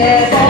Yeah.